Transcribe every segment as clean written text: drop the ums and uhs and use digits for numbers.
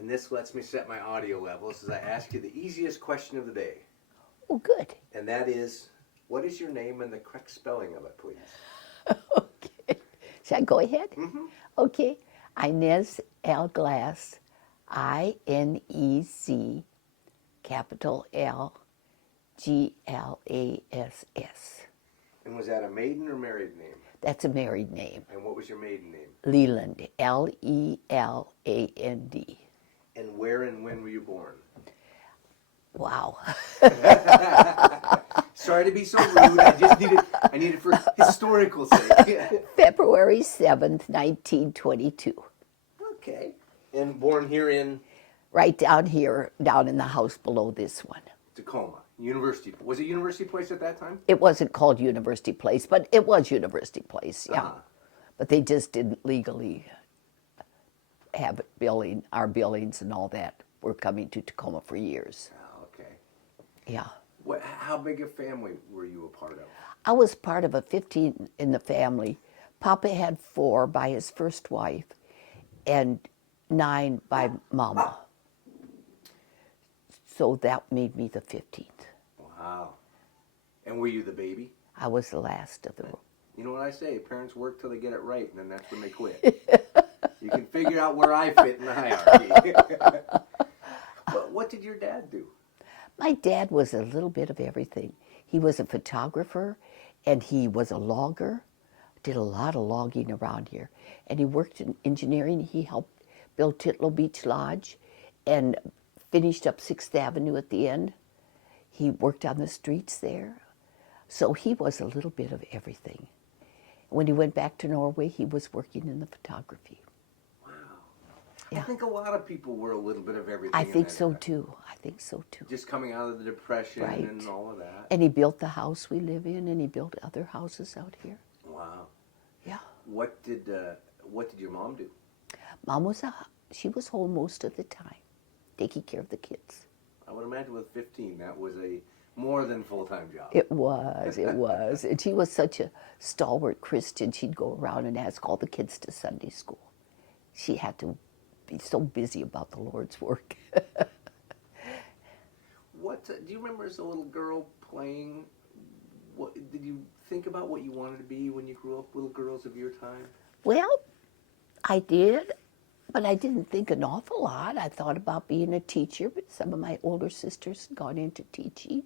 And this lets me set my audio levels as I ask you the easiest question of the day. Oh, good. And that is, what is your name and the correct spelling of it, please? Okay. Should I go ahead? Mm-hmm. Okay. Inez L. Glass, I-N-E-Z, capital L, G-L-A-S-S. And was that a maiden or married name? That's a married name. And what was your maiden name? Leland, L-E-L-A-N-D. And where and when were you born? Wow. Sorry to be so rude. I need it for historical sake. February 7th, 1922. Okay. And born here in Right down here, down in the house below this one. Tacoma. University. Was it University Place at that time? It wasn't called University Place, but it was University Place, yeah. Uh-huh. But they just didn't legally have it billing, our billings and all that. We're coming to Tacoma for years. Oh, okay. Yeah. How big a family were you a part of? I was part of a 15 in the family. Papa had 4 by his first wife and 9 by Mama. So that made me the 15th. Wow. And were you the baby? I was the last of the room. You know what I say? Parents work till they get it right, and then that's when they quit. You can figure out where I fit in the hierarchy. But what did your dad do? My dad was a little bit of everything. He was a photographer, and he was a logger, did a lot of logging around here. And he worked in engineering. He helped build Titlow Beach Lodge and finished up 6th Avenue at the end. He worked on the streets there. So he was a little bit of everything. When he went back to Norway, he was working in the photography. Wow. Yeah. I think a lot of people were a little bit of everything. I think in that so time. too. I think so too. Just coming out of the Depression Right. and all of that. And he built the house we live in, and he built other houses out here. Wow. Yeah. What did your mom do? Mom she was home most of the time, taking care of the kids. I would imagine with 15, that was a more than full-time job. It was. And she was such a stalwart Christian. She'd go around and ask all the kids to Sunday school. She had to be so busy about the Lord's work. Do you remember as a little girl playing? What did you think about what you wanted to be when you grew up? Little girls of your time. Well, I did, but I didn't think an awful lot. I thought about being a teacher, but some of my older sisters had gone into teaching,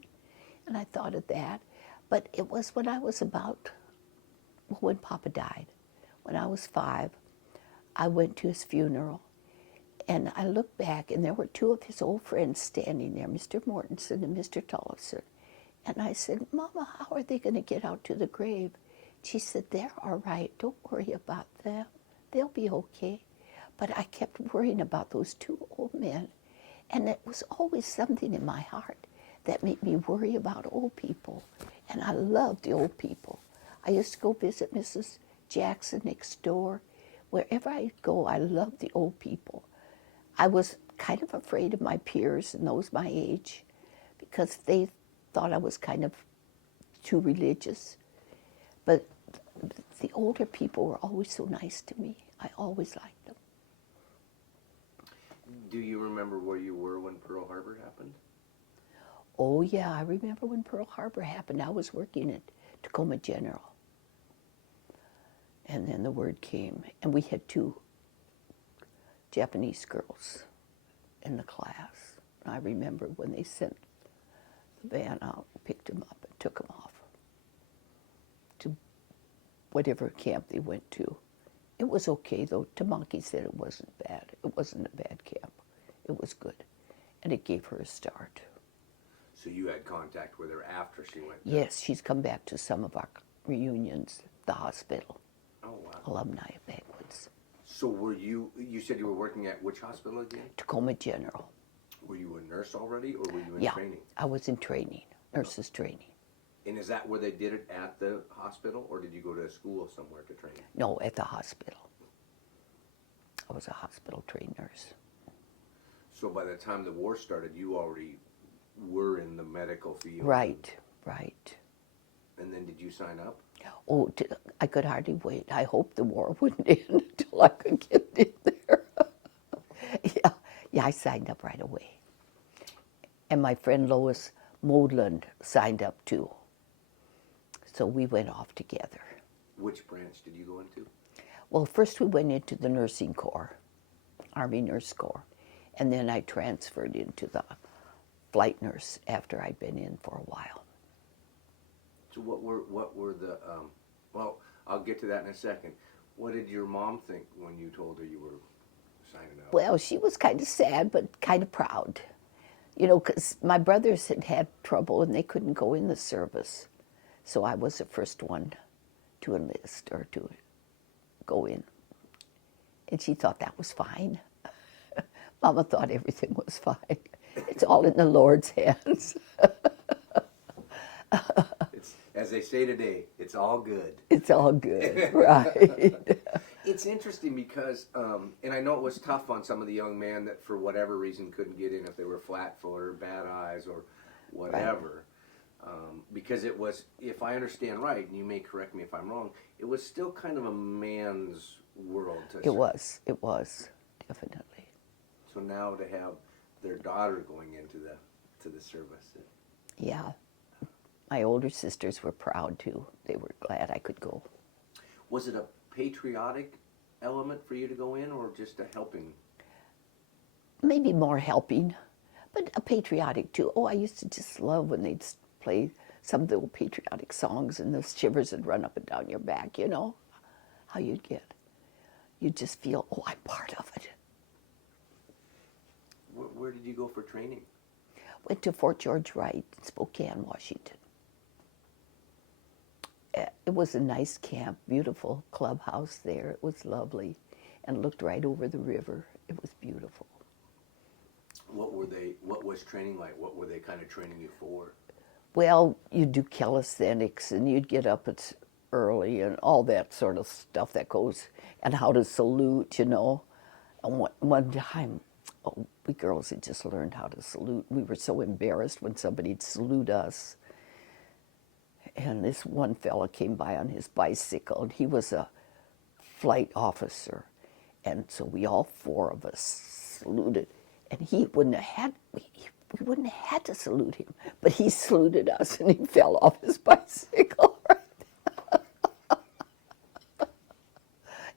and I thought of that. But it was when I was when Papa died. When I was 5, I went to his funeral, and I looked back, and there were 2 of his old friends standing there, Mr. Mortensen and Mr. Tollefson. And I said, Mama, how are they going to get out to the grave? She said, they're all right. Don't worry about them. They'll be okay. But I kept worrying about those 2 old men. And it was always something in my heart that made me worry about old people. And I loved the old people. I used to go visit Mrs. Jackson next door. Wherever I go, I loved the old people. I was kind of afraid of my peers and those my age because they thought I was kind of too religious. But the older people were always so nice to me. I always liked them. Do you remember where you were when Pearl Harbor happened? Oh yeah, I remember when Pearl Harbor happened. I was working at Tacoma General. And then the word came, and we had 2 Japanese girls in the class. And I remember when they sent the van out, picked them up, and took them off to whatever camp they went to. It was okay, though. Tamaki said it wasn't bad. It wasn't a bad camp. It was good. And it gave her a start. So you had contact with her after she went? Yes, she's come back to some of our reunions, the hospital. Oh, wow. Alumni banquets. So you said you were working at which hospital again? Tacoma General. Were you a nurse already, or were you in training? I was in training, nurses training. And is that where they did it, at the hospital, or did you go to a school somewhere to train? No, at the hospital. I was a hospital trained nurse. So by the time the war started, you already were in the medical field? Right. And then did you sign up? Oh, I could hardly wait. I hoped the war wouldn't end until I could get in there. Yeah, I signed up right away. And my friend Lois Modland signed up too. So we went off together. Which branch did you go into? Well, first we went into the nursing corps, Army Nurse Corps, and then I transferred into the flight nurse after I'd been in for a while. So what were the well, I'll get to that in a second. What did your mom think when you told her you were signing up? Well, she was kind of sad, but kind of proud. You know, because my brothers had had trouble and they couldn't go in the service. So I was the first one to enlist or to go in. And she thought that was fine. Mama thought everything was fine. It's all in the Lord's hands. It's, as they say today, it's all good. It's all good, right. It's interesting because, and I know it was tough on some of the young men that for whatever reason couldn't get in if they were flat-footed or bad eyes or whatever. Right. Because it was, if I understand right, and you may correct me if I'm wrong, it was still kind of a man's world. It was, definitely. So now to have their daughter going into the service. Yeah. My older sisters were proud too. They were glad I could go. Was it a patriotic element for you to go in, or just a helping? Maybe more helping, but a patriotic too. Oh, I used to just love when they'd play some of the old patriotic songs and the shivers would run up and down your back, you know, how you'd just feel, oh, I'm part of it. Where did you go for training? Went to Fort George Wright, Spokane, Washington. It was a nice camp, beautiful clubhouse there. It was lovely and looked right over the river. It was beautiful. What was training like? What were they kind of training you for? Well, you'd do calisthenics and you'd get up early and all that sort of stuff that goes, and how to salute, you know. And one time, we girls had just learned how to salute. We were so embarrassed when somebody'd salute us. And this one fella came by on his bicycle, and he was a flight officer. And so we all four of us saluted. And he wouldn't have had, we wouldn't have had to salute him, but he saluted us, and he fell off his bicycle. Right?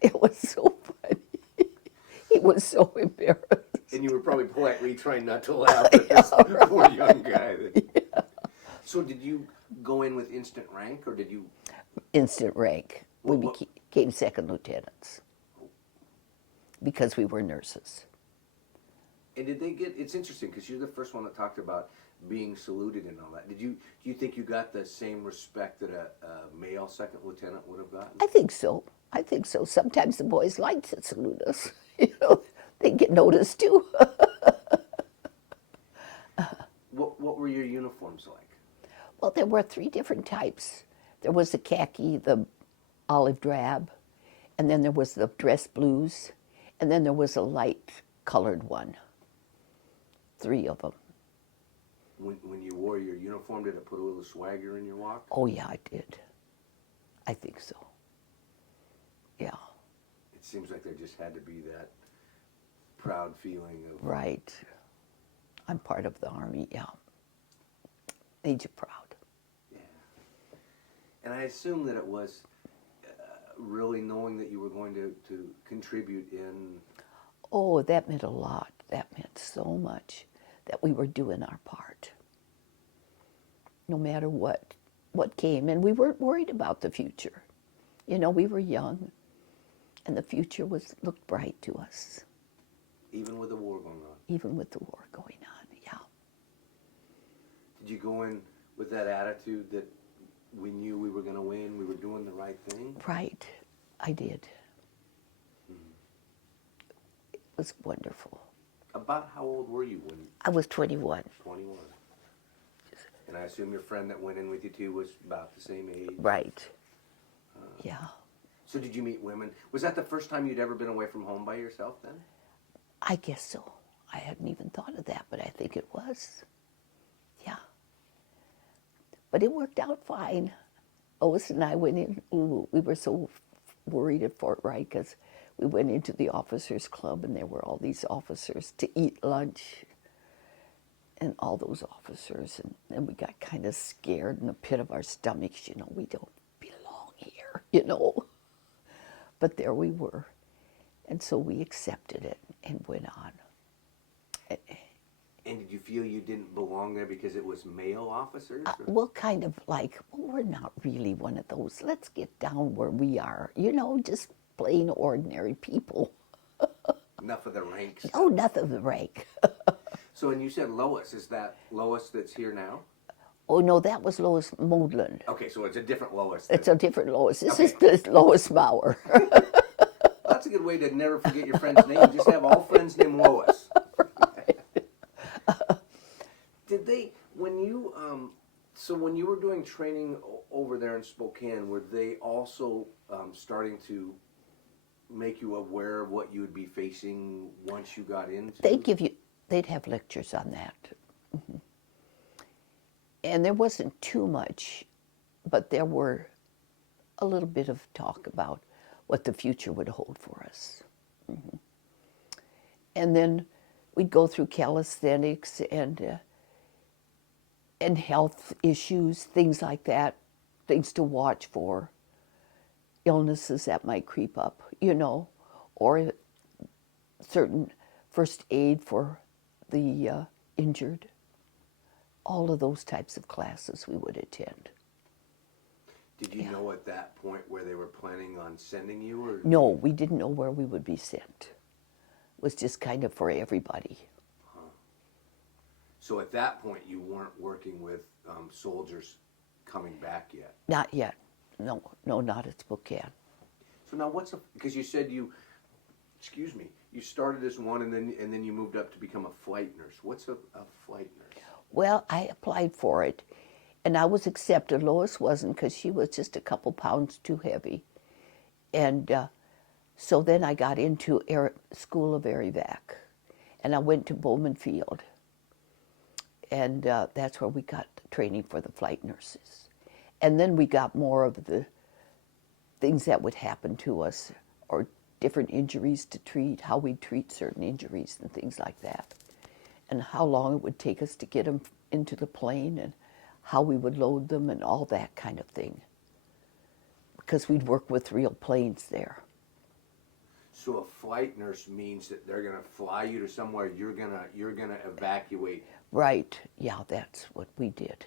It was so funny. He was so embarrassed. And you were probably politely trying not to laugh at this poor young guy. Yeah. So did you go in with instant rank, or did you? Instant rank. We became second lieutenants because we were nurses. And did they get? It's interesting because you're the first one that talked about being saluted and all that. Do you think you got the same respect that a male second lieutenant would have gotten? I think so. Sometimes the boys liked to salute us. You know, they get noticed too. What were your uniforms like? Well, there were 3 different types. There was the khaki, the olive drab, and then there was the dress blues, and then there was a light colored one. 3 of them. When you wore your uniform, did it put a little swagger in your walk? Oh, yeah, it did. I think so. Yeah. It seems like there just had to be that proud feeling of... Right. I'm part of the Army, yeah. Made you proud. Yeah. And I assume that it was really knowing that you were going to contribute in... Oh, that meant a lot. That meant so much, that we were doing our part. No matter what came. And we weren't worried about the future. You know, we were young, and the future looked bright to us. Even with the war going on? Even with the war going on, yeah. Did you go in with that attitude that we knew we were going to win, we were doing the right thing? Right, I did. It was wonderful. About how old were you when... I was 21. 21. And I assume your friend that went in with you too was about the same age? Right. Yeah. So did you meet women? Was that the first time you'd ever been away from home by yourself then? I guess so. I hadn't even thought of that, but I think it was. Yeah. But it worked out fine. Lois and I went in. We were so worried at Fort Wright because we went into the officers' club, and there were all these officers to eat lunch, and all those officers, and we got kind of scared in the pit of our stomachs, we don't belong here. But there we were, and so we accepted it and went on. And did you feel you didn't belong there because it was male officers? Well, kind of like, well, we're not really one of those. Let's get down where we are, just plain ordinary people. Enough of the ranks. Oh, nothing of the rank. So, and you said Lois. Is that Lois that's here now? Oh, no, that was Lois Modlin. Okay, so it's a different Lois. It's a different Lois. This is this Lois Mauer. That's a good way to never forget your friend's name. Just have all friends named Lois. Did they, when you, so when you were doing training over there in Spokane, were they also starting to make you aware of what you would be facing once you got into? They'd have lectures on that. Mm-hmm. And there wasn't too much, but there were a little bit of talk about what the future would hold for us. Mm-hmm. And then we'd go through calisthenics and health issues, things like that, things to watch for, illnesses that might creep up, or certain first aid for the injured. All of those types of classes we would attend. Did you know at that point where they were planning on sending you? Or? No, we didn't know where we would be sent. It was just kind of for everybody. So at that point, you weren't working with soldiers coming back yet? Not yet. No, not at Spokane. So now because you said you started as one and then you moved up to become a flight nurse. What's a flight nurse? Well, I applied for it, and I was accepted. Lois wasn't, because she was just a couple pounds too heavy. And so then I got into School of Air Evac, and I went to Bowman Field. And that's where we got the training for the flight nurses. And then we got more of the things that would happen to us, or different injuries to treat, how we'd treat certain injuries and things like that, and how long it would take us to get them into the plane, and how we would load them, and all that kind of thing. Because we'd work with real planes there. So a flight nurse means that they're going to fly you to somewhere you're gonna evacuate. Right. Yeah, that's what we did.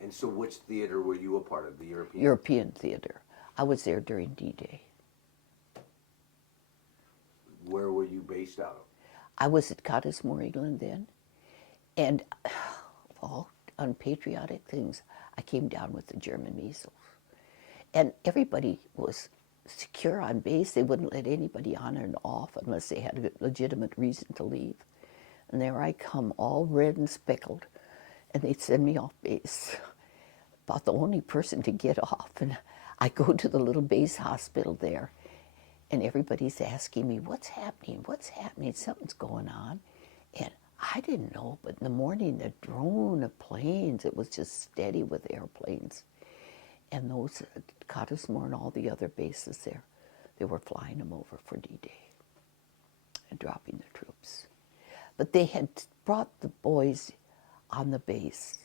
And so which theater were you a part of, the European? European theater. I was there during D-Day. Where were you based out of? I was at Cottesmore, England then. And all unpatriotic things, I came down with the German measles. And everybody was secure on base. They wouldn't let anybody on and off unless they had a legitimate reason to leave. And there I come, all red and speckled, and they'd send me off base. About the only person to get off. And I go to the little base hospital there, and everybody's asking me, what's happening? What's happening? Something's going on. And I didn't know, but in the morning, the drone of planes, it was just steady with airplanes. And those, Cottesmore and all the other bases there, they were flying them over for D-Day and dropping the troops. But they had brought the boys on the base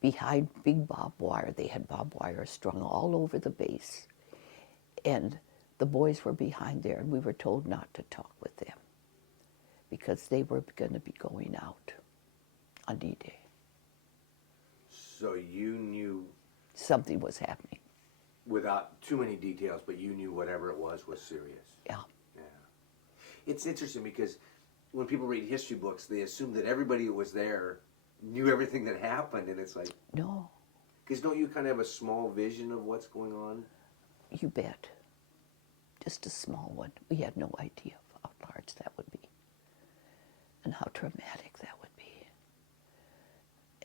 behind big barbed wire. They had barbed wire strung all over the base. And the boys were behind there, and we were told not to talk with them because they were going to be going out on D-Day. So you knew... Something was happening. Without too many details, but you knew whatever it was serious. Yeah. Yeah. It's interesting because when people read history books, they assume that everybody who was there knew everything that happened, and it's like... No. Because don't you kind of have a small vision of what's going on? You bet. Just a small one. We had no idea of how large that would be and how traumatic that would be.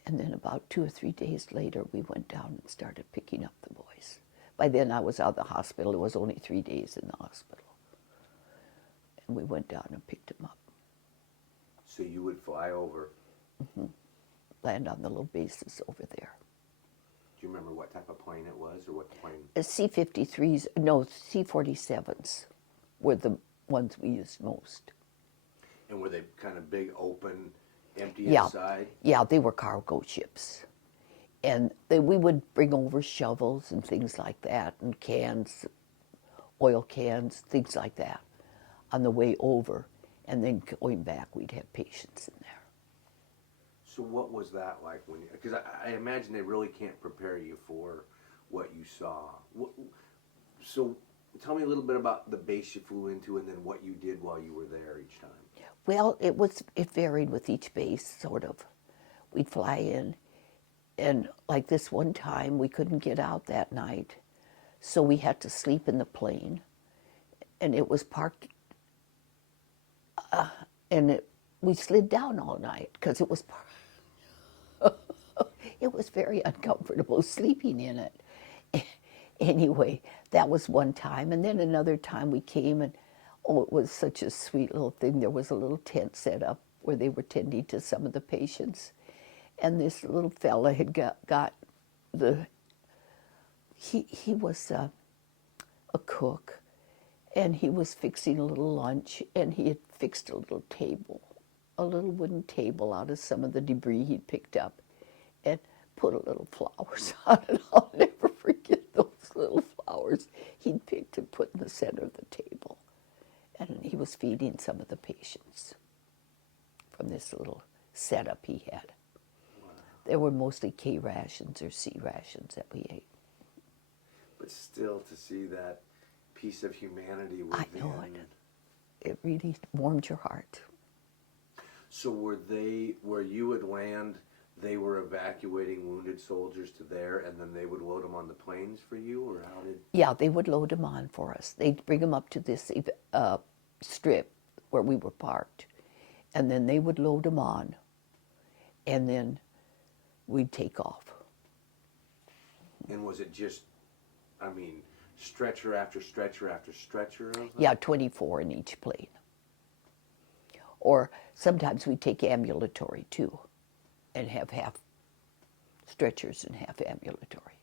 And then about 2 or 3 days later, we went down and started picking up the boys. By then, I was out of the hospital. It was only 3 days in the hospital. And we went down and picked them up. So you would fly over? Mm-hmm. Land on the little bases over there. you remember what type of plane it was, or what the plane? C-53s, no, C-47s were the ones we used most. And were they kind of big, open, empty Yeah. inside? Yeah, they were cargo ships. And we would bring over shovels and things like that, and cans, oil cans, things like that on the way over. And then going back, we'd have patients in there. So what was that like when? Because I imagine they really can't prepare you for what you saw. So tell me a little bit about the base you flew into, and then what you did while you were there each time. Well, it varied with each base, sort of. We'd fly in, and like this one time, we couldn't get out that night, so we had to sleep in the plane, and it was parked, we slid down all night because it was it was very uncomfortable sleeping in it. Anyway, that was one time, and then another time we came, and oh, it was such a sweet little thing. There was a little tent set up where they were tending to some of the patients, and this little fella had got he was a cook, and he was fixing a little lunch, and he had fixed a little table, a little wooden table out of some of the debris he'd picked up, and put a little flowers on it. I'll never forget those little flowers he'd picked and put in the center of the table. And he was feeding some of the patients from this little setup he had. Wow. They were mostly K rations or C rations that we ate. But still, to see that piece of humanity within. I know it. It really warmed your heart. So where you would land, they were evacuating wounded soldiers to there, and then they would load them on the planes for you, or how did? Yeah, they would load them on for us. They'd bring them up to this strip where we were parked, and then they would load them on, and then we'd take off. And was it just, I mean, stretcher after stretcher after stretcher of them? Yeah, 24 in each plane. Or sometimes we'd take ambulatory too, and have half stretchers and half ambulatory.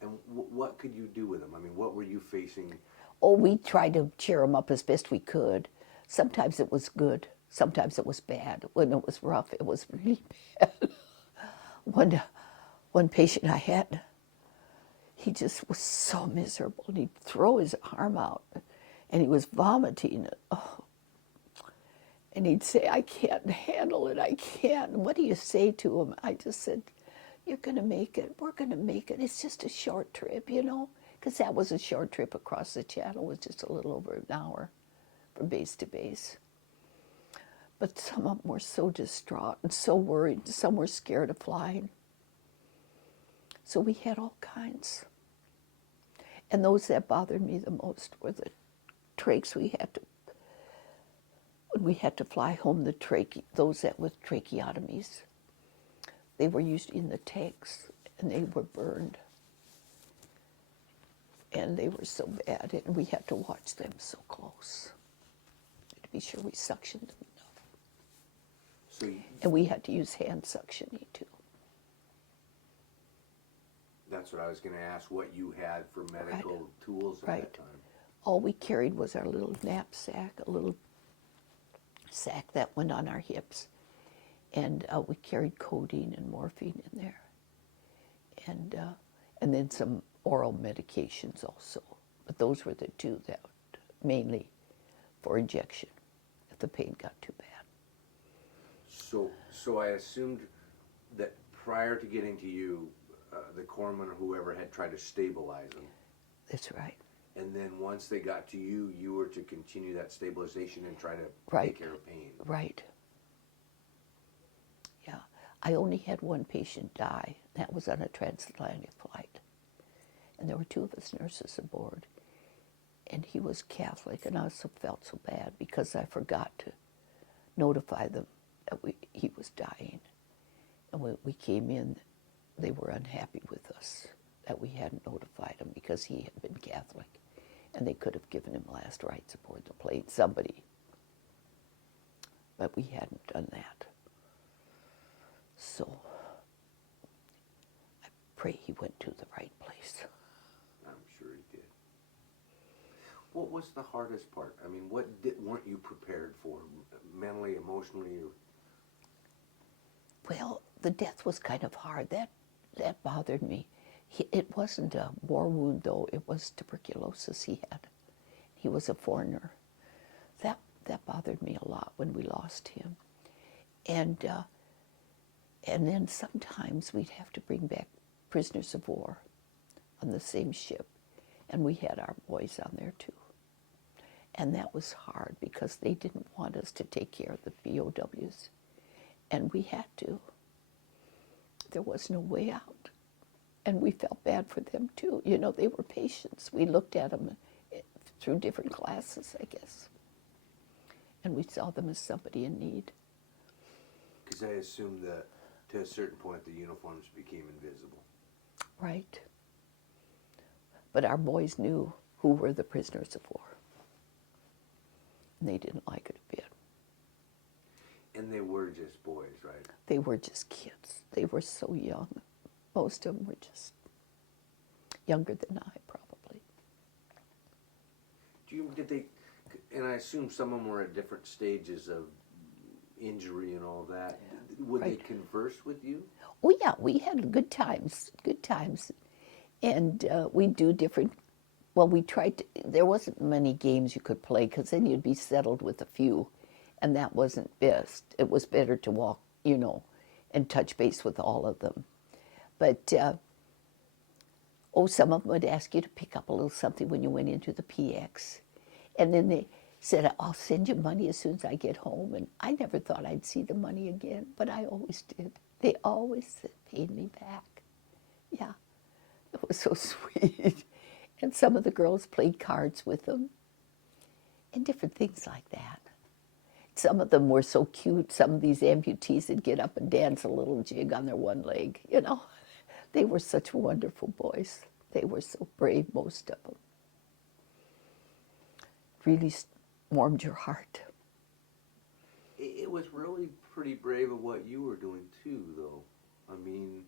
And what could you do with them? I mean, what were you facing? Oh, we tried to cheer them up as best we could. Sometimes it was good. Sometimes it was bad. When it was rough, it was really bad. One patient I had, he just was so miserable, and he'd throw his arm out, and he was vomiting. Oh. And he'd say, "I can't handle it, I can't." And what do you say to him? I just said, "You're going to make it. We're going to make it. It's just a short trip, you know?" Because that was a short trip across the channel. It was just a little over an hour from base to base. But some of them were so distraught and so worried. Some were scared of flying. So we had all kinds. And those that bothered me the most were the trachs we had to, when we had to fly home, those that with tracheotomies. They were usually in the tanks, and they were burned. And they were so bad, and we had to watch them so close to be sure we suctioned them enough. And we had to use hand suctioning too. That's what I was going to ask, what you had for medical tools at that time. All we carried was our little knapsack, a little sack that went on our hips. And we carried codeine and morphine in there. And then some oral medications also. But those were the two that mainly for injection if the pain got too bad. So I assumed that prior to getting to you, the corpsman or whoever had tried to stabilize them. That's right. And then once they got to you, you were to continue that stabilization and try to take care of pain. Right. Yeah. I only had one patient die. That was on a transatlantic flight. And there were two of us nurses aboard. And he was Catholic, and I also felt so bad because I forgot to notify them that he was dying. And when we came in, they were unhappy with us that we hadn't notified him because he had been Catholic. And they could have given him last rites aboard the plane, somebody. But we hadn't done that. So I pray he went to the right place. I'm sure he did. What was the hardest part? I mean, weren't you prepared for, mentally, emotionally? Well, the death was kind of hard. That bothered me. It wasn't a war wound, though. It was tuberculosis he had. He was a foreigner. That bothered me a lot when we lost him. And then sometimes we'd have to bring back prisoners of war on the same ship. And we had our boys on there, too. And that was hard because they didn't want us to take care of the POWs. And we had to. There was no way out. And we felt bad for them, too. You know, they were patients. We looked at them through different glasses, I guess. And we saw them as somebody in need. Because I assume that to a certain point the uniforms became invisible. Right. But our boys knew who were the prisoners of war. And they didn't like it a bit. And they were just boys, right? They were just kids. They were so young. Most of them were just younger than I, probably. Did they, and I assume some of them were at different stages of injury and all that. Would Right. they converse with you? Oh, yeah, we had good times. And we'd do different, well, we tried to, there wasn't many games you could play because then you'd be settled with a few. And that wasn't best. It was better to walk, you know, and touch base with all of them. But, some of them would ask you to pick up a little something when you went into the PX. And then they said, I'll send you money as soon as I get home. And I never thought I'd see the money again, but I always did. They always paid me back. Yeah, it was so sweet. And some of the girls played cards with them and different things like that. Some of them were so cute. Some of these amputees would get up and dance a little jig on their one leg, you know. They were such wonderful boys. They were so brave, most of them. Really warmed your heart. It was really pretty brave of what you were doing, too, though. I mean,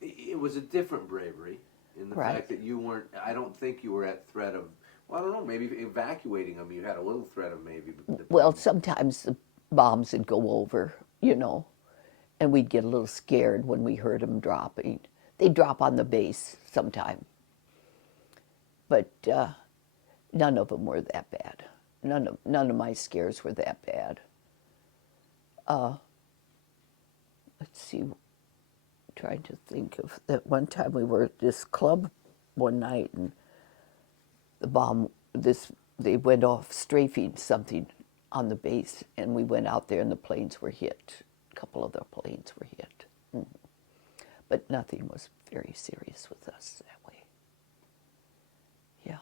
it was a different bravery in the Right. fact that you weren't, I don't think you were at threat of, well, I don't know, maybe evacuating them. You had a little threat of maybe. Well, sometimes the bombs would go over, you know, and we'd get a little scared when we heard them dropping. They'd drop on the base sometime. But none of them were that bad. None of my scares were that bad. Let's see, trying to think of that one time we were at this club one night and the bomb, they went off strafing something on the base and we went out there and the planes were hit. A couple of the planes were hit. Mm-hmm. But nothing was very serious with us that way. Yeah.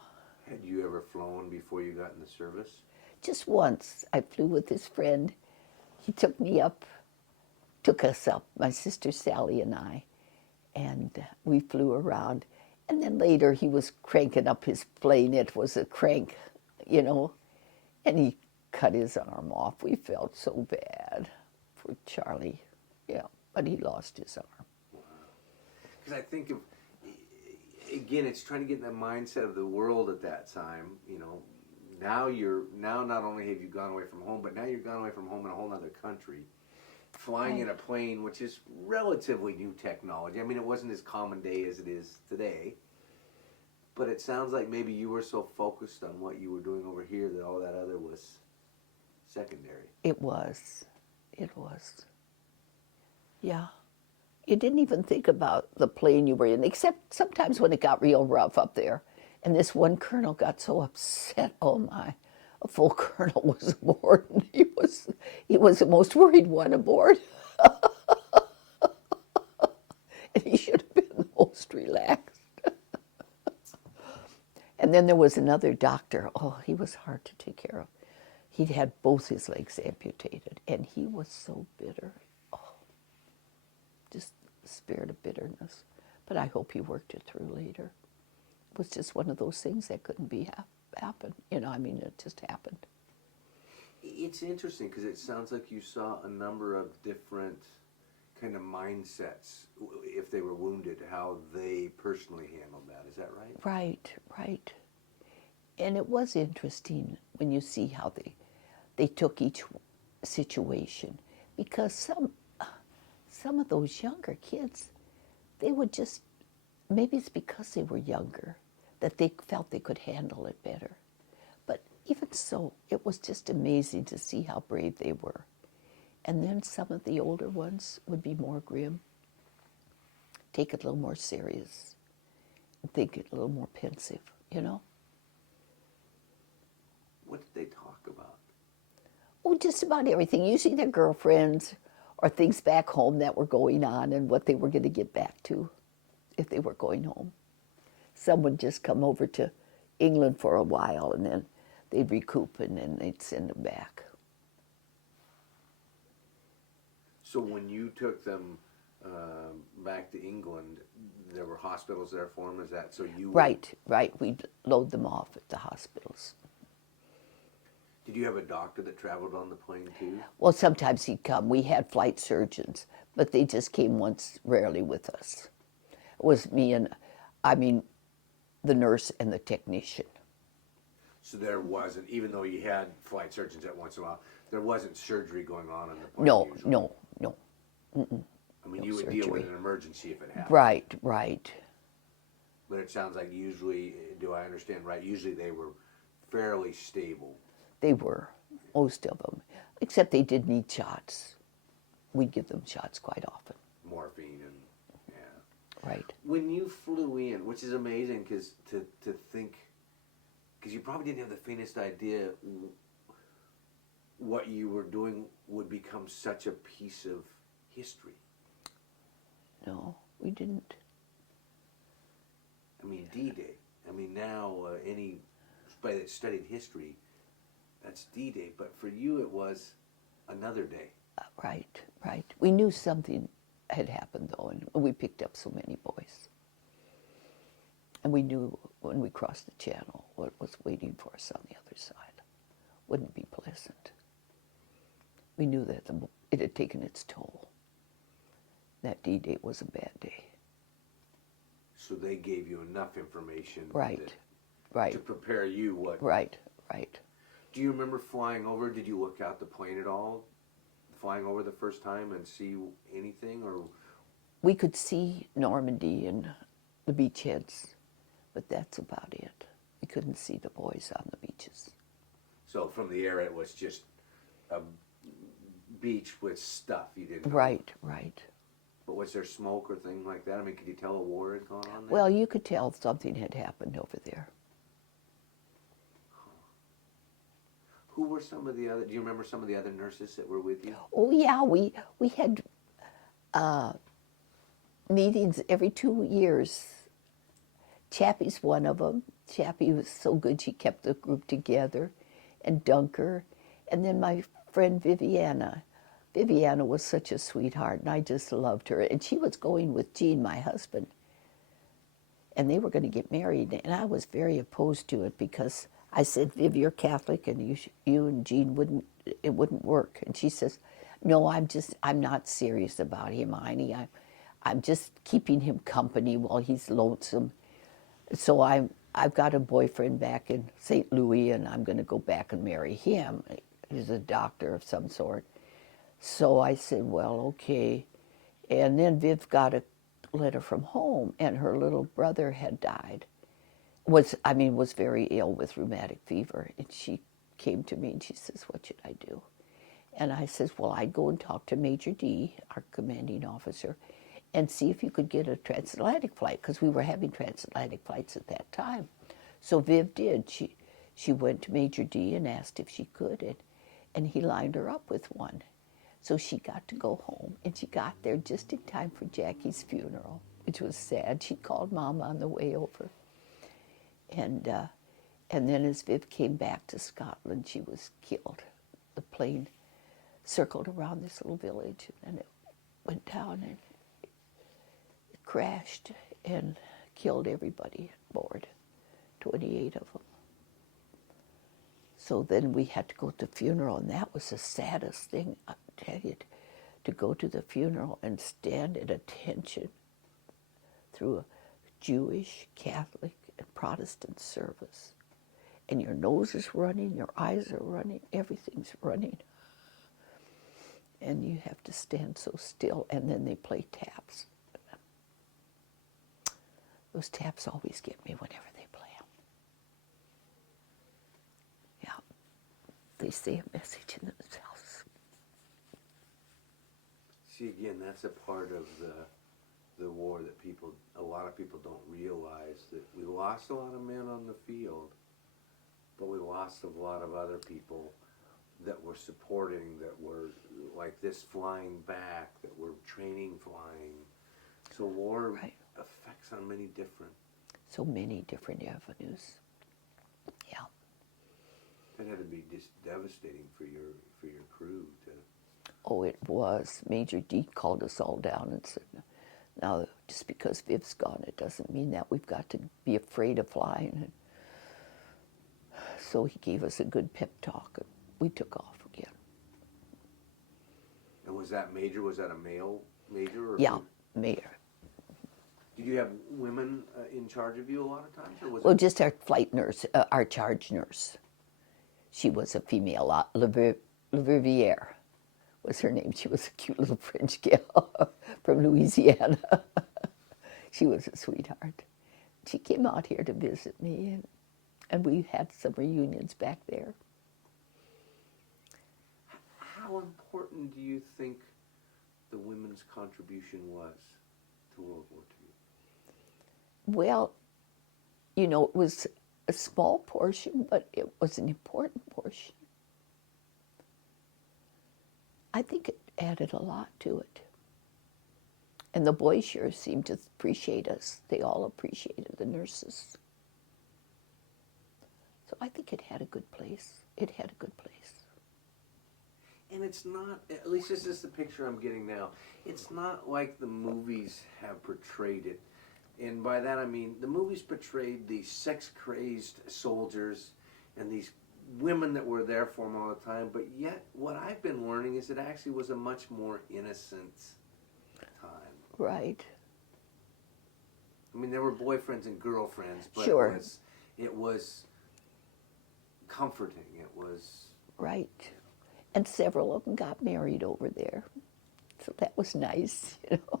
Had you ever flown before you got in the service? Just once, I flew with his friend. He took us up, my sister Sally and I, and we flew around. And then later he was cranking up his plane. It was a crank, you know, and he cut his arm off. We felt so bad for Charlie. Yeah, but he lost his arm. Because I think of, again, it's trying to get in the mindset of the world at that time. You know, now not only have you gone away from home, but now you're gone away from home in a whole other country, flying in a plane, which is relatively new technology. I mean, it wasn't as common day as it is today, but it sounds like maybe you were so focused on what you were doing over here that all that other was secondary. It was. Yeah. You didn't even think about the plane you were in, except sometimes when it got real rough up there. And this one colonel got so upset. Oh my, a full colonel was aboard. And he was the most worried one aboard. And he should have been the most relaxed. And then there was another doctor. Oh, he was hard to take care of. He'd had both his legs amputated, and he was so bitter. Oh, just the spirit of bitterness. But I hope he worked it through later. It was just one of those things that couldn't be happen. You know, I mean, it just happened. It's interesting because it sounds like you saw a number of different kind of mindsets, if they were wounded, how they personally handled that. Is that right? Right, right. And it was interesting when you see how they took each situation, because some of those younger kids, they would just, maybe it's because they were younger that they felt they could handle it better. But even so, it was just amazing to see how brave they were. And then some of the older ones would be more grim, take it a little more serious, and think it a little more pensive, you know? What did they talk about? Oh, just about everything. Usually their girlfriends or things back home that were going on and what they were going to get back to if they were going home. Some would just come over to England for a while and then they'd recoup and then they'd send them back. So when you took them back to England, there were hospitals there for them? Is that so you... Right. We'd load them off at the hospitals. Did you have a doctor that traveled on the plane too? Well, sometimes he'd come. We had flight surgeons, but they just came once, rarely with us. It was me and, the nurse and the technician. So there wasn't, even though you had flight surgeons at once in a while, there wasn't surgery going on the plane usually. No. I mean, you would deal with an emergency if it happened. Right. But it sounds like usually, do I understand right, usually they were fairly stable. They were, most of them, except they did need shots. We'd give them shots quite often. Morphine and, yeah. Right. When you flew in, which is amazing because to think, because you probably didn't have the faintest idea what you were doing would become such a piece of history. No, we didn't. I mean, D-Day. I mean, now anybody that studied history, that's D-Day. But for you, it was another day. Right. We knew something had happened, though, and we picked up so many boys. And we knew when we crossed the channel what was waiting for us on the other side. Wouldn't be pleasant. We knew that it had taken its toll. That D-Day was a bad day. So they gave you enough information Right. to prepare you what... Right. Do you remember flying over? Did you look out the plane at all? Flying over the first time and see anything? Or We could see Normandy and the beachheads, but that's about it. We couldn't see the boys on the beaches. So from the air, it was just a beach with stuff you didn't know. Right. But was there smoke or thing like that? I mean, could you tell a war had gone on there? Well, you could tell something had happened over there. Who were some of the other, do you remember some of the other nurses that were with you? Oh, yeah, we had meetings every 2 years. Chappie's one of them. Chappie was so good, she kept the group together. And Dunker. And then my friend Viviana. Viviana was such a sweetheart, and I just loved her. And she was going with Gene, my husband. And they were going to get married. And I was very opposed to it because I said, Viv, you're Catholic, and you and Gene it wouldn't work. And she says, no, I'm not serious about him, Heine. I'm just keeping him company while he's lonesome. So I've got a boyfriend back in St. Louis, and I'm going to go back and marry him. He's a doctor of some sort. So I said, well, okay. And then Viv got a letter from home, and her little brother had died. Was very ill with rheumatic fever. And she came to me and she says, what should I do? And I says, well, I'd go and talk to Major D, our commanding officer, and see if you could get a transatlantic flight, because we were having transatlantic flights at that time. So Viv did. She went to Major D and asked if she could, and he lined her up with one. So she got to go home, and she got there just in time for Jackie's funeral, which was sad. She called Mom on the way over. And then as Viv came back to Scotland, she was killed. The plane circled around this little village, and it went down, and it crashed and killed everybody aboard, 28 of them. So then we had to go to the funeral, and that was the saddest thing, I tell you, to go to the funeral and stand at attention through a Jewish, Catholic, and Protestant service. And your nose is running, your eyes are running, everything's running. And you have to stand so still, and then they play taps. Those taps always get me whenever they play them. Yeah, they say a message in themselves. See, again, that's a part of the war that a lot of people don't realize, that we lost a lot of men on the field, but we lost a lot of other people that were supporting, that were like this flying back, that were training flying. So war affects on many different. So many different avenues. Yeah. That had to be just devastating for your crew to. Oh, it was. Major D called us all down and said, now, just because Viv's gone, it doesn't mean that we've got to be afraid of flying. And so he gave us a good pep talk, and we took off again. And was that a male major? Or yeah, Mayor. Did you have women in charge of you a lot of times? Or was well, just our flight nurse, our charge nurse. She was a female, Riveters was her name. She was a cute little French gal from Louisiana. She was a sweetheart. She came out here to visit me, and we had some reunions back there. How important do you think the women's contribution was to World War II? Well, you know, it was a small portion, but it was an important portion. I think it added a lot to it. And the boys sure seemed to appreciate us. They all appreciated the nurses. So I think it had a good place. It had a good place. And it's not, at least this is the picture I'm getting now, it's not like the movies have portrayed it. And by that I mean, the movies portrayed these sex-crazed soldiers and these women that were there for them all the time, but yet what I've been learning is it actually was a much more innocent time. Right. I mean, there were boyfriends and girlfriends, but sure. it was comforting. It was... Right. And several of them got married over there. So that was nice, you know.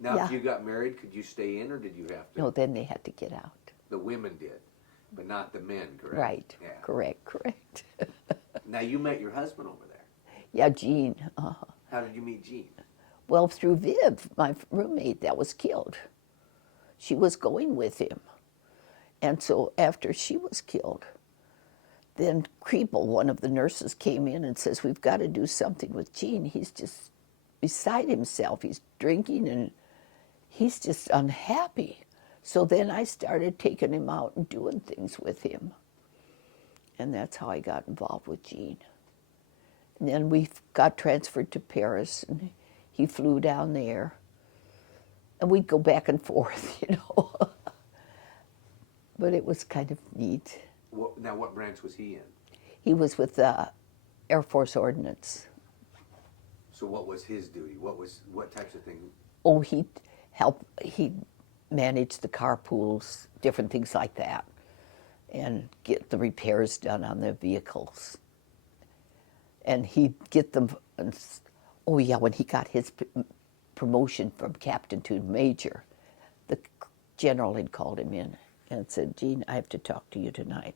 Now, if you got married, could you stay in, or did you have to? No, then they had to get out. The women did, but not the men, correct? Right. Yeah. Correct. Now, you met your husband over there. Yeah, Gene. How did you meet Gene? Well, through Viv, my roommate that was killed. She was going with him. And so after she was killed, then Kriebel, one of the nurses, came in and says, we've got to do something with Gene. He's just beside himself. He's drinking and he's just unhappy. So then I started taking him out and doing things with him. And that's how I got involved with Gene. And then we got transferred to Paris, and he flew down there. And we'd go back and forth, you know. But it was kind of neat. Now, what branch was he in? He was with Air Force Ordnance. So what was his duty? What types of things? Oh, he'd manage the carpools, different things like that, and get the repairs done on the vehicles. And he'd get them, oh yeah, when he got his promotion from captain to major, the general had called him in and said, Gene, I have to talk to you tonight.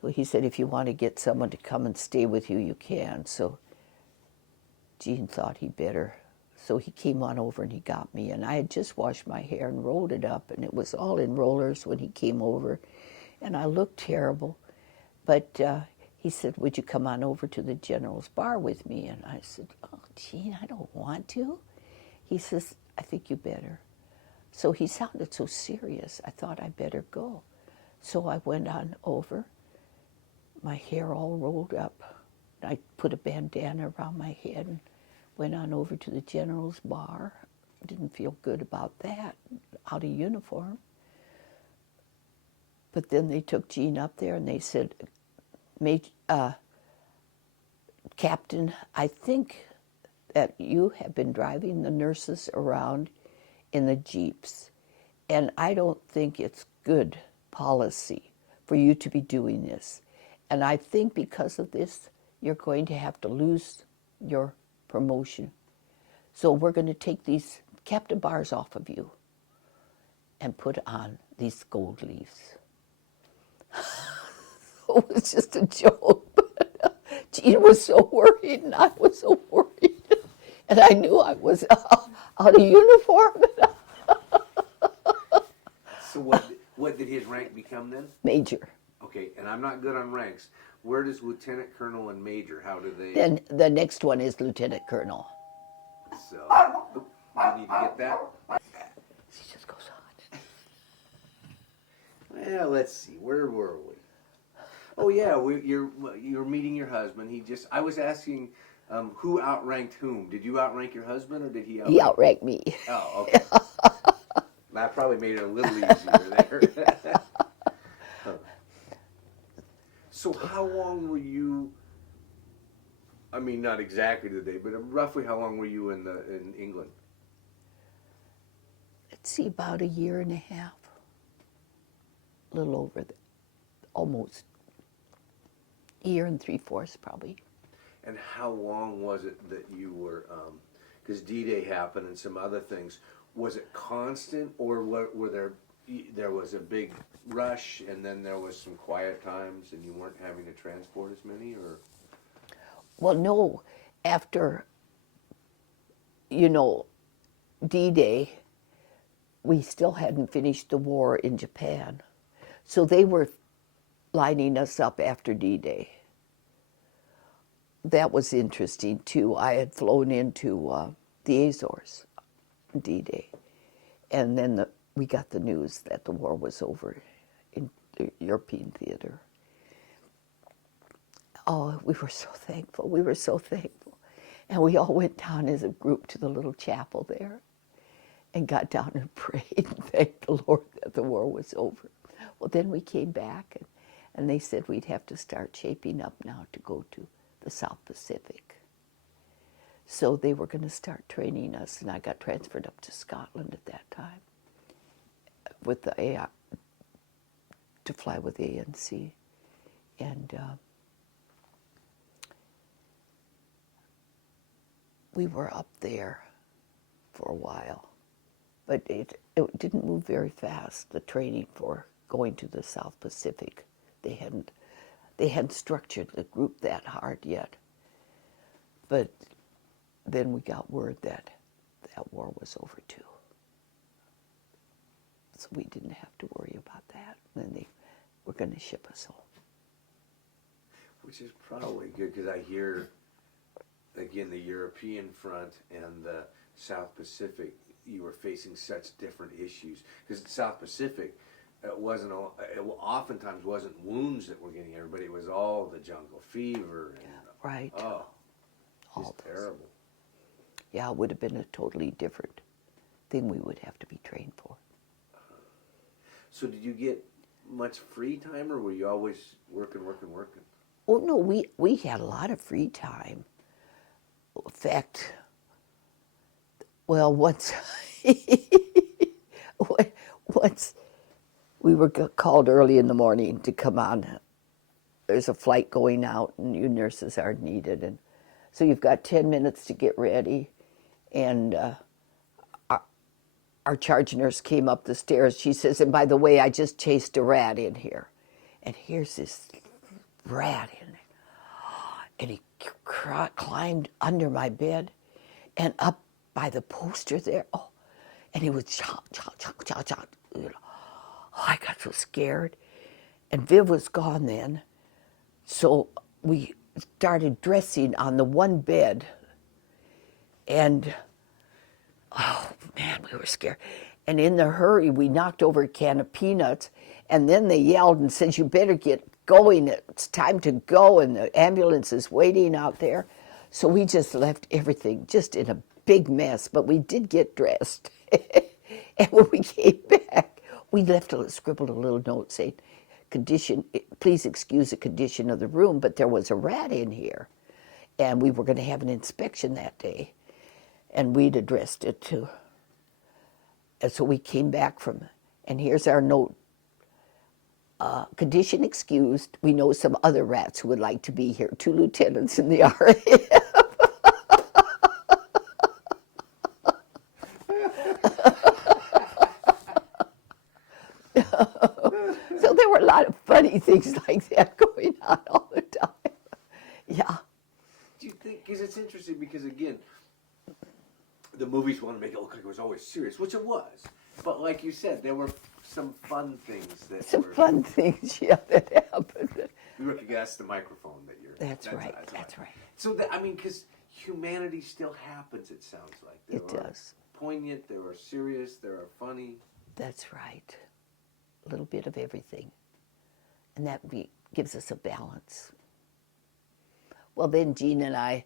So he said, if you want to get someone to come and stay with you, you can. So Gene thought he'd better. So he came on over and he got me. And I had just washed my hair and rolled it up, and it was all in rollers when he came over. And I looked terrible. But he said, would you come on over to the general's bar with me? And I said, oh, Gene, I don't want to. He says, I think you better. So he sounded so serious, I thought I better go. So I went on over, my hair all rolled up. I put a bandana around my head and went on over to the general's bar. Didn't feel good about that, out of uniform. But then they took Gene up there and they said, Captain, I think that you have been driving the nurses around in the Jeeps, and I don't think it's good policy for you to be doing this. And I think because of this, you're going to have to lose your promotion. So we're going to take these captain bars off of you and put on these gold leaves. So it was just a joke. Gene was so worried, and I was so worried. And I knew I was out of uniform. So what did his rank become then? Major. Okay, and I'm not good on ranks. Where does lieutenant colonel and major, how do they? Then the next one is lieutenant colonel. So, you need to get that? She just goes on. Well, let's see, where were we? Oh yeah, you're meeting your husband. I was asking who outranked whom. Did you outrank your husband or did he outrank? He outranked me. Oh, okay. That probably made it a little easier there. So how long were you, I mean, not exactly the day, but roughly how long were you in England? Let's see, about a year and a half. A little over, almost a year and 3/4 probably. And how long was it that you were, because D-Day happened and some other things, was it constant or were there was a big rush and then there was some quiet times and you weren't having to transport as many, or? Well, no, after, D-Day, we still hadn't finished the war in Japan. So they were lining us up after D-Day. That was interesting, too. I had flown into the Azores on D-Day. And then we got the news that the war was over in the European theater. Oh, we were so thankful. We were so thankful. And we all went down as a group to the little chapel there and got down and prayed and thanked the Lord that the war was over. Well, then we came back and they said we'd have to start shaping up now to go to the South Pacific. So they were going to start training us, and I got transferred up to Scotland at that time with the AI, to fly with the ANC. And we were up there for a while, but it didn't move very fast, the training for going to the South Pacific. They hadn't structured the group that hard yet. But then we got word that that war was over too. So we didn't have to worry about that. And then they were going to ship us home. Which is probably good, because I hear, again, the European front and the South Pacific, you were facing such different issues. Because the South Pacific, it oftentimes wasn't wounds that were getting everybody, it was all the jungle fever. And, right. Oh, All just those. terrible. Yeah, it would have been a totally different thing we would have to be trained for. So did you get much free time, or were you always working? Oh, no, we had a lot of free time. In fact, well, once we were called early in the morning to come on. There's a flight going out, and you nurses are needed. And so you've got 10 minutes to get ready. And our charge nurse came up the stairs. She says, and by the way, I just chased a rat in here. And here's this rat in there. And he climbed under my bed and up by the poster there. Oh, and he was chop. Oh, I got so scared. And Viv was gone then. So we started dressing on the one bed. And, oh, man, we were scared. And in the hurry, we knocked over a can of peanuts. And then they yelled and said, you better get going. It's time to go. And the ambulance is waiting out there. So we just left everything just in a big mess. But we did get dressed. And when we came back, we scribbled a little note saying, please excuse the condition of the room, but there was a rat in here. And we were going to have an inspection that day. And we'd addressed it to. And so we came back from, and here's our note. Condition excused. We know some other rats who would like to be here. 2 lieutenants in the RAF. So there were a lot of funny things like that going on all the time. Yeah. Do you think, because it's interesting, because again, the movies want to make it look like it was always serious, which it was. But like you said, there were some fun things that Some were... fun things, yeah, that happened. Ricky, that's the microphone that you're... That's right. So, that, I mean, because humanity still happens, it sounds like. It does. Poignant, there are serious, there are funny. That's right. A little bit of everything. And that gives us a balance. Well, then Gene and I,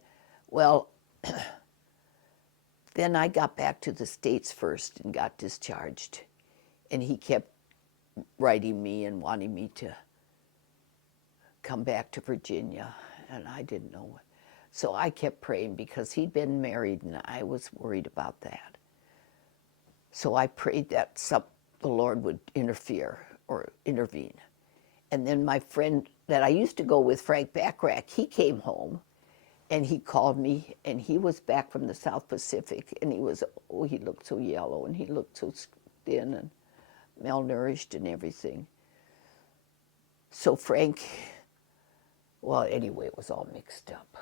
then I got back to the States first and got discharged. And he kept writing me and wanting me to come back to Virginia. And I didn't know what. So I kept praying because he'd been married and I was worried about that. So I prayed that the Lord would interfere or intervene. And then my friend that I used to go with, Frank Backrack, he came home and he called me, and he was back from the South Pacific, and he looked so yellow and he looked so thin and malnourished and everything. So Frank, anyway, it was all mixed up.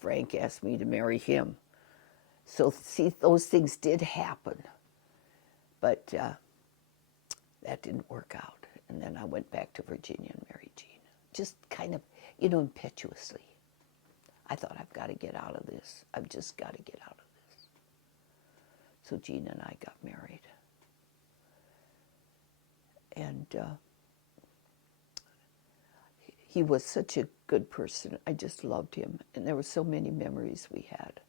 Frank asked me to marry him. So see, those things did happen, but that didn't work out. And then I went back to Virginia and married Gene. Just kind of, impetuously. I thought, I've got to get out of this. I've just got to get out of this. So Gene and I got married. And he was such a good person. I just loved him. And there were so many memories we had.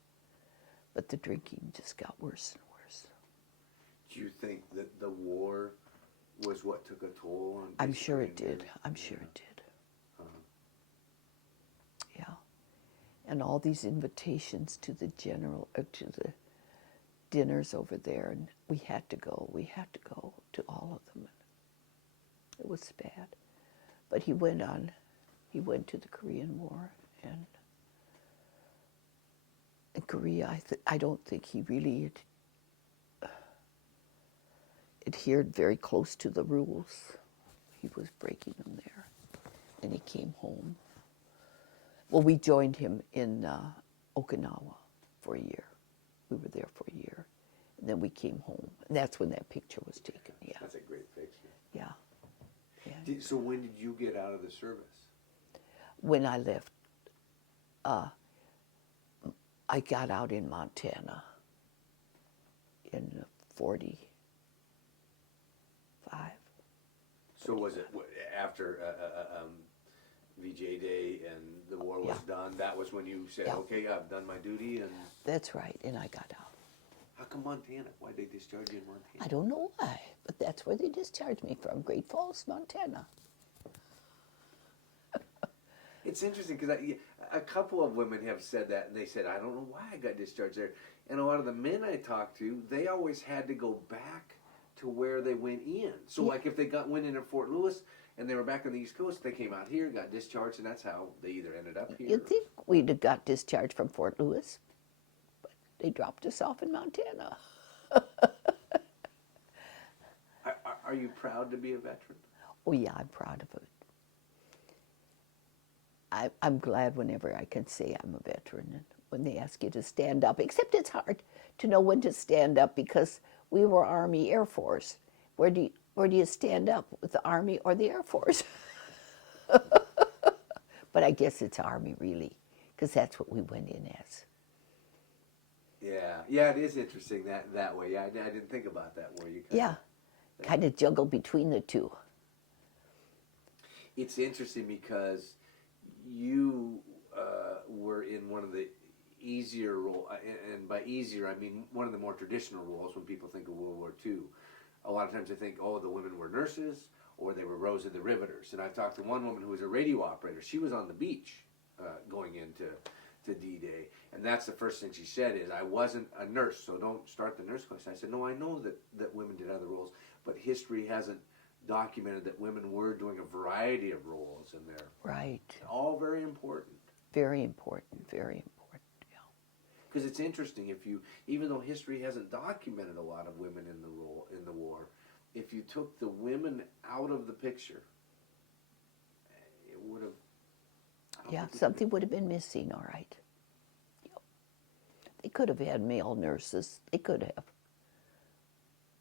But the drinking just got worse and worse. Do you think that the war was what took a toll on... I'm sure it did. I'm sure it did. Yeah. And all these invitations to the to the dinners over there, and we had to go to all of them. It was bad. But he went to the Korean War, and in Korea, I don't think he really adhered very close to the rules. He was breaking them there, and he came home. Well, we joined him in Okinawa for a year. We were there for a year, and then we came home. And that's when that picture was taken. Yeah. That's a great picture. Yeah. So when did you get out of the service? When I left, I got out in Montana in 45. So was it after VJ Day and the war was done, that was when you said, okay, I've done my duty? And that's right, and I got out. How come Montana? Why'd they discharge you in Montana? I don't know why, but that's where they discharged me from, Great Falls, Montana. It's interesting because a couple of women have said that, and they said, I don't know why I got discharged there. And a lot of the men I talked to, they always had to go back to where they went in. So like if they went in at Fort Lewis and they were back on the East Coast, they came out here, got discharged, and that's how they either ended up here. You'd think we'd have got discharged from Fort Lewis, but they dropped us off in Montana. Are you proud to be a veteran? Oh yeah, I'm proud of it. I'm glad whenever I can say I'm a veteran, and when they ask you to stand up, except it's hard to know when to stand up because we were Army Air Force. Where do you stand up, with the Army or the Air Force? But I guess it's Army really, because that's what we went in as. Yeah, it is interesting that way. Yeah, I didn't think about that where you kind of juggle between the two. It's interesting because you were in one of the easier roles, and by easier I mean one of the more traditional roles when people think of World War II. A lot of times they think, oh, the women were nurses, or they were Rosie the Riveters. And I've talked to one woman who was a radio operator. She was on the beach going into to D-Day. And that's the first thing she said is, I wasn't a nurse, so don't start the nurse question. I said, no, I know that women did other roles, but history hasn't documented that women were doing a variety of roles in there. Right. All very important. Very important, very important, yeah. Because it's interesting, even though history hasn't documented a lot of women in the war, if you took the women out of the picture, it would have. Yeah, something would have been missing, all right. Yep. They could have had male nurses. They could have.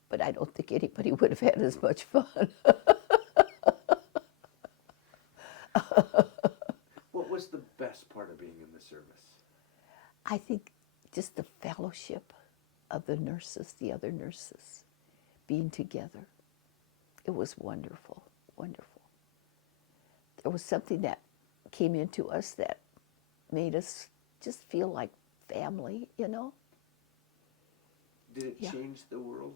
But I don't think anybody would have had as much fun. What was the best part of being in the service? I think just the fellowship of the nurses, the other nurses, being together. It was wonderful, wonderful. There was something that came into us that made us just feel like family, you know? Did it change the world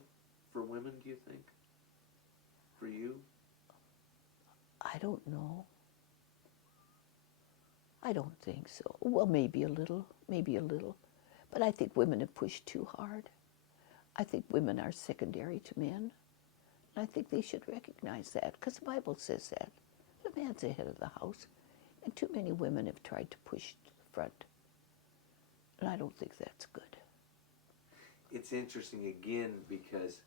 for women, do you think? For you? I don't know. I don't think so. Well, maybe a little, maybe a little. But I think women have pushed too hard. I think women are secondary to men. And I think they should recognize that, because the Bible says that. The man's the head of the house. And too many women have tried to push to the front. And I don't think that's good. It's interesting again because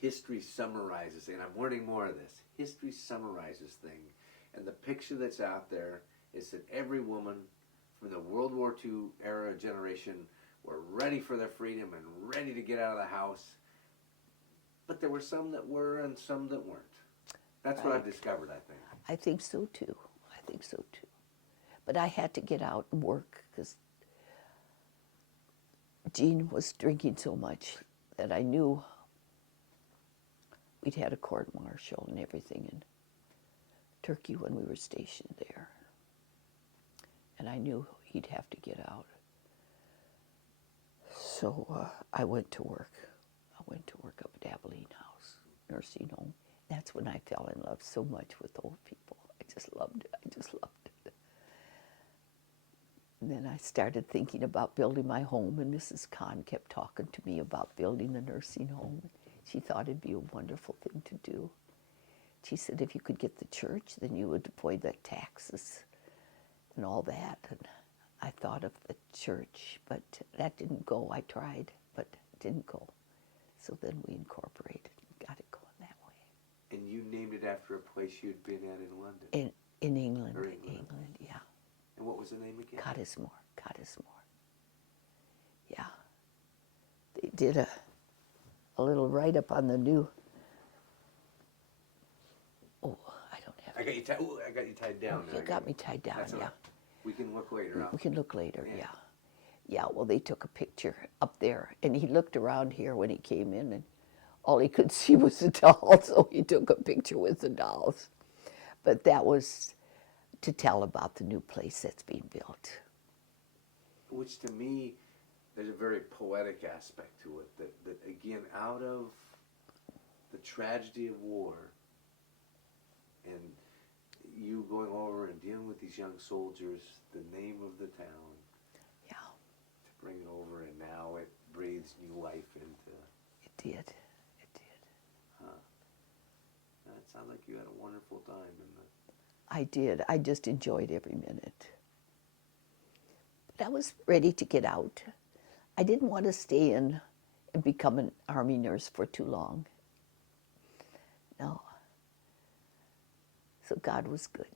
history summarizes, and I'm learning more of this, history summarizes things. And the picture that's out there is that every woman from the World War II era generation were ready for their freedom and ready to get out of the house. But there were some that were and some that weren't. That's what I've discovered, I think. I think so too. I think so too. But I had to get out and work because Jean was drinking so much that I knew we'd had a court-martial and everything in Turkey when we were stationed there. And I knew he'd have to get out. So I went to work. I went to work up at Abilene House, nursing home. That's when I fell in love so much with old people. I just loved it. I just loved it. And then I started thinking about building my home, and Mrs. Kahn kept talking to me about building the nursing home. She thought it'd be a wonderful thing to do. She said if you could get the church, then you would avoid the taxes and all that. And I thought of the church, but that didn't go. I tried, but it didn't go. So then we incorporated and got it going that way. And you named it after a place you'd been at in London? In England, Or in England, yeah. And what was the name again? Cottesmore. Yeah. They did a little write-up on the new... Oh, I don't have... I got you tied down. You got me tied down, That's yeah. right. We can look later. We can look later, Yeah. yeah. Yeah, well, they took a picture up there, and he looked around here when he came in, and all he could see was the dolls, so he took a picture with the dolls. But that was to tell about the new place that's being built. Which to me, there's a very poetic aspect to it, that again, out of the tragedy of war, and you going over and dealing with these young soldiers, the name of the town, Yeah, to bring it over, and now it breathes new life into. it did. It did. And it sounds like you had a wonderful time in the. I did. I just enjoyed every minute. But I was ready to get out. I didn't want to stay in and become an Army nurse for too long. No. So God was good.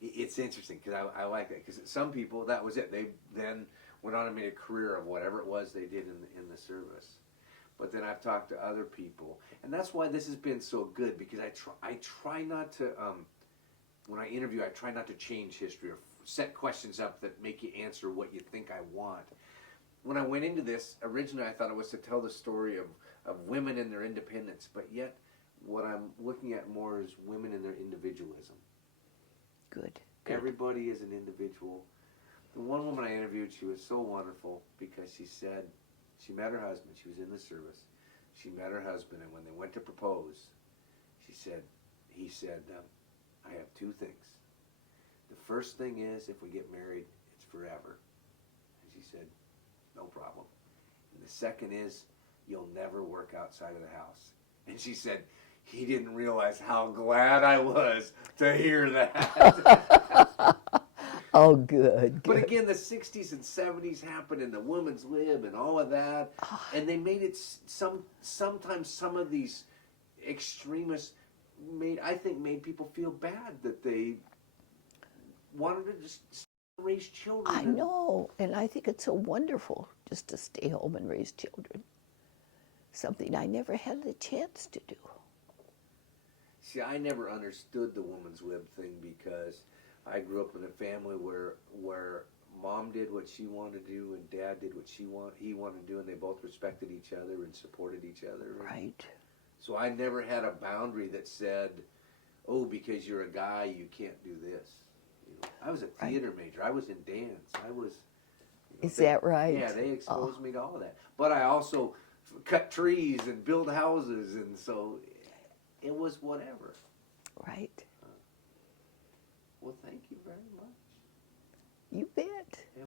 It's interesting because I like that, because some people, that was it. They then went on and made a career of whatever it was they did in the service. But then I've talked to other people, and that's why this has been so good, because I try not to, when I interview, I try not to change history or set questions up that make you answer what you think I want. When I went into this, originally I thought it was to tell the story of women and their independence, but yet what I'm looking at more is women and their individualism. Good. Everybody is an individual. The one woman I interviewed, she was so wonderful because she said she met her husband. She was in the service. She met her husband, and when they went to propose, he said, I have two things. the first thing is, if we get married, it's forever. And she said, no problem. And the second is, you'll never work outside of the house. And she said, he didn't realize how glad I was to hear that. Oh, good. But again, the 60s and 70s happened in the women's lib and all of that. And they made it sometimes some of these extremists made people feel bad that they wanted to just raise children. I know, and I think it's so wonderful just to stay home and raise children. Something I never had the chance to do. See, I never understood the woman's lib thing because I grew up in a family where mom did what she wanted to do and dad did what he wanted to do, and they both respected each other and supported each other. Right. So I never had a boundary that said, oh, because you're a guy, you can't do this. You know, I was a theater major. I was in dance. I was. Is that right? Yeah, they exposed me to all of that. But I also cut trees and build houses, and so it was whatever. Right. Well, thank you very much. You bet.